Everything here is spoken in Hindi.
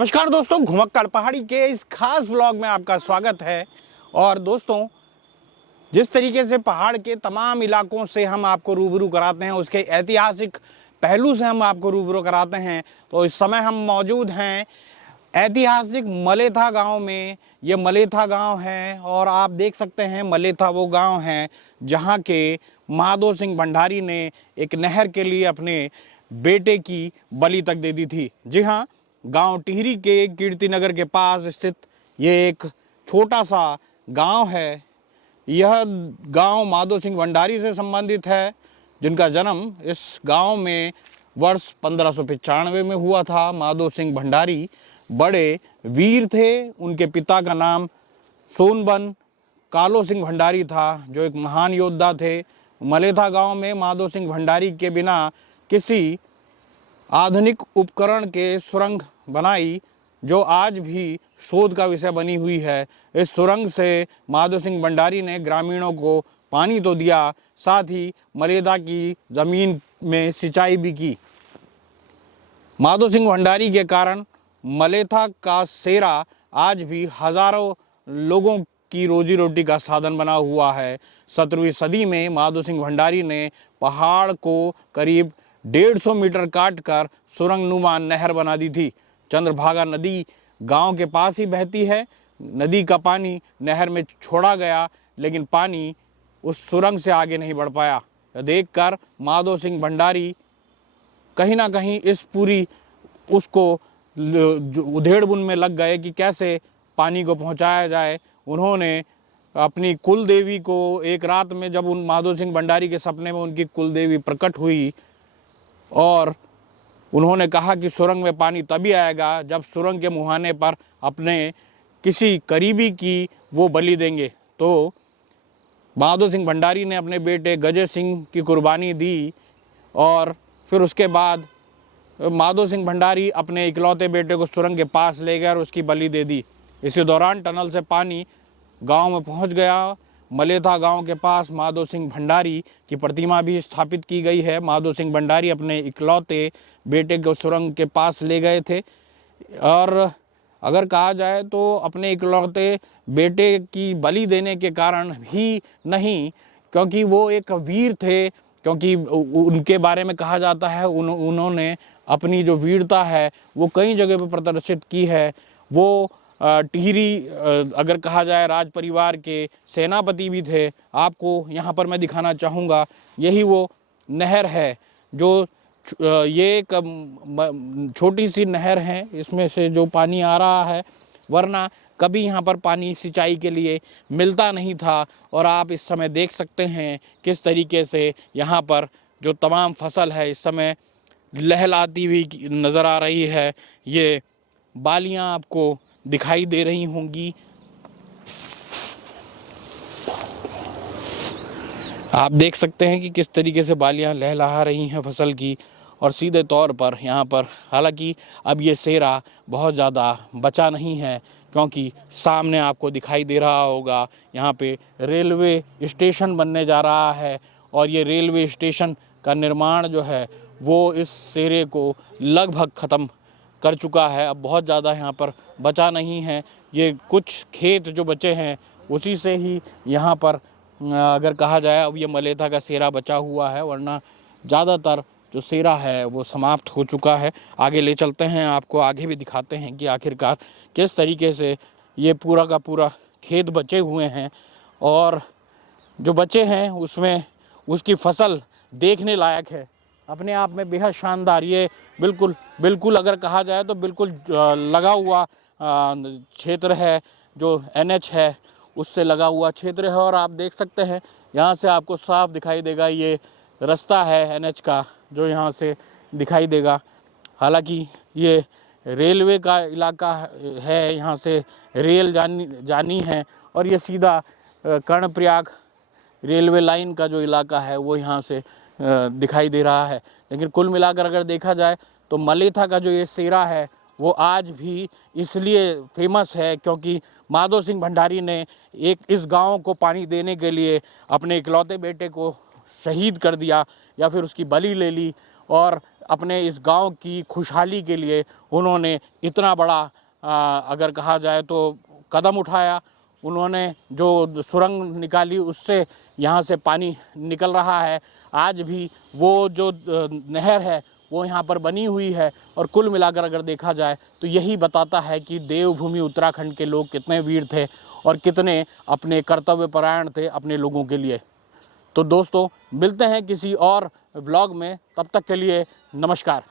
नमस्कार दोस्तों, घुमक्कड़ पहाड़ी के इस खास व्लॉग में आपका स्वागत है। और दोस्तों, जिस तरीके से पहाड़ के तमाम इलाकों से हम आपको रूबरू कराते हैं, उसके ऐतिहासिक पहलू से हम आपको रूबरू कराते हैं, तो इस समय हम मौजूद हैं ऐतिहासिक मलेथा गांव में। ये मलेथा गांव है और आप देख सकते हैं मलेथा वो गांव है जहां के माधो सिंह भंडारी ने एक नहर के लिए अपने बेटे की बलि तक दे दी थी। जी हाँ, गांव टिहरी के कीर्तिनगर के पास स्थित ये एक छोटा सा गांव है। यह गांव माधो सिंह भंडारी से संबंधित है, जिनका जन्म इस गांव में वर्ष 1595 में हुआ था। माधो सिंह भंडारी बड़े वीर थे। उनके पिता का नाम सोनबन कालो सिंह भंडारी था, जो एक महान योद्धा थे। मलेथा गांव में माधो सिंह भंडारी के बिना किसी आधुनिक उपकरण के सुरंग बनाई, जो आज भी शोध का विषय बनी हुई है। इस सुरंग से माधो सिंह भंडारी ने ग्रामीणों को पानी तो दिया, साथ ही मलेथा की ज़मीन में सिंचाई भी की। माधो सिंह भंडारी के कारण मलेथा का सेरा आज भी हजारों लोगों की रोजी रोटी का साधन बना हुआ है। 17वीं सदी में माधो सिंह भंडारी ने पहाड़ को करीब 150 मीटर काटकर सुरंगनुमा नहर बना दी थी। चंद्रभागा नदी गांव के पास ही बहती है। नदी का पानी नहर में छोड़ा गया, लेकिन पानी उस सुरंग से आगे नहीं बढ़ पाया। देखकर माधो सिंह भंडारी कहीं ना कहीं इस पूरी उसको उधेड़-बुन में लग गए कि कैसे पानी को पहुंचाया जाए। उन्होंने अपनी कुल देवी को एक रात में, जब उन माधो सिंह भंडारी के सपने में उनकी कुल देवी प्रकट हुई, और उन्होंने कहा कि सुरंग में पानी तभी आएगा जब सुरंग के मुहाने पर अपने किसी करीबी की वो बलि देंगे। तो माधो सिंह भंडारी ने अपने बेटे गजे सिंह की कुर्बानी दी, और फिर उसके बाद माधो सिंह भंडारी अपने इकलौते बेटे को सुरंग के पास ले गए और उसकी बलि दे दी। इसी दौरान टनल से पानी गांव में पहुंच गया। मलेथा गांव के पास माधो सिंह भंडारी की प्रतिमा भी स्थापित की गई है। माधो सिंह भंडारी अपने इकलौते बेटे को सुरंग के पास ले गए थे, और अगर कहा जाए तो अपने इकलौते बेटे की बलि देने के कारण ही नहीं, क्योंकि वो एक वीर थे। क्योंकि उनके बारे में कहा जाता है उन्होंने अपनी जो वीरता है वो कई जगह पर प्रदर्शित की है। वो टिहरी अगर कहा जाए राज परिवार के सेनापति भी थे। आपको यहाँ पर मैं दिखाना चाहूँगा, यही वो नहर है जो ये एक छोटी सी नहर है, इसमें से जो पानी आ रहा है, वरना कभी यहाँ पर पानी सिंचाई के लिए मिलता नहीं था। और आप इस समय देख सकते हैं किस तरीके से यहाँ पर जो तमाम फसल है इस समय लहलाती हुई नज़र आ रही है। ये बालियाँ आपको दिखाई दे रही होंगी। आप देख सकते हैं कि किस तरीके से बालियां लहलहा रही हैं फसल की। और सीधे तौर पर यहाँ पर, हालांकि अब ये सेरा बहुत ज़्यादा बचा नहीं है, क्योंकि सामने आपको दिखाई दे रहा होगा यहाँ पे रेलवे स्टेशन बनने जा रहा है। और ये रेलवे स्टेशन का निर्माण जो है वो इस सेरे को लगभग ख़त्म कर चुका है। अब बहुत ज़्यादा यहाँ पर बचा नहीं है। ये कुछ खेत जो बचे हैं उसी से ही यहाँ पर अगर कहा जाए अब ये मलेथा का सेरा बचा हुआ है, वरना ज़्यादातर जो सेरा है वो समाप्त हो चुका है। आगे ले चलते हैं, आपको आगे भी दिखाते हैं कि आखिरकार किस तरीके से ये पूरा का पूरा खेत बचे हुए हैं, और जो बचे हैं उसमें उसकी फसल देखने लायक है। अपने आप में बेहद शानदार, ये बिल्कुल अगर कहा जाए तो बिल्कुल लगा हुआ क्षेत्र है, जो NH है उससे लगा हुआ क्षेत्र है। और आप देख सकते हैं यहाँ से आपको साफ दिखाई देगा, ये रास्ता है NH का जो यहाँ से दिखाई देगा। हालांकि ये रेलवे का इलाका है, यहाँ से रेल जानी है, और ये सीधा कर्णप्रयाग रेलवे लाइन का जो इलाका है वो यहाँ से दिखाई दे रहा है। लेकिन कुल मिलाकर अगर देखा जाए तो मलेथा का जो ये सेरा है वो आज भी इसलिए फेमस है क्योंकि माधो सिंह भंडारी ने इस गांव को पानी देने के लिए अपने इकलौते बेटे को शहीद कर दिया, या फिर उसकी बलि ले ली। और अपने इस गांव की खुशहाली के लिए उन्होंने इतना बड़ा अगर कहा जाए तो कदम उठाया। उन्होंने जो सुरंग निकाली उससे यहाँ से पानी निकल रहा है। आज भी वो जो नहर है वो यहाँ पर बनी हुई है। और कुल मिलाकर अगर देखा जाए तो यही बताता है कि देवभूमि उत्तराखंड के लोग कितने वीर थे और कितने अपने कर्तव्यपरायण थे अपने लोगों के लिए। तो दोस्तों मिलते हैं किसी और व्लॉग में, तब तक के लिए नमस्कार।